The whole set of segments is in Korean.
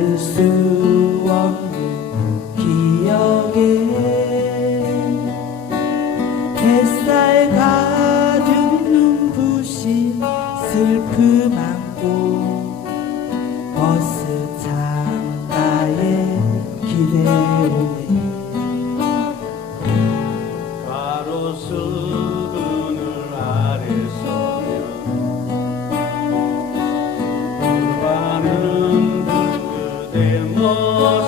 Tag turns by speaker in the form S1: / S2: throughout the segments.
S1: 잊을 수 없는 기억에 햇살 가득 눈부신 슬픔 안고 버스 창가에 기대오네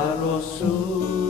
S2: Rasul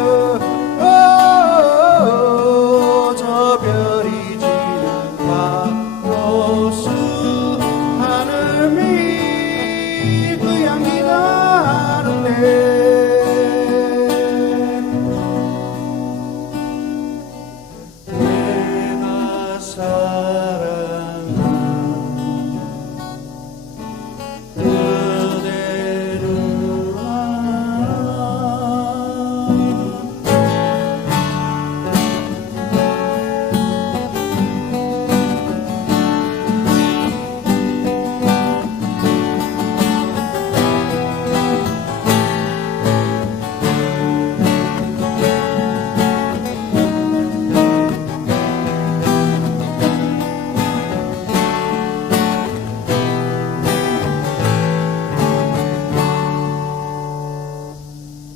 S2: those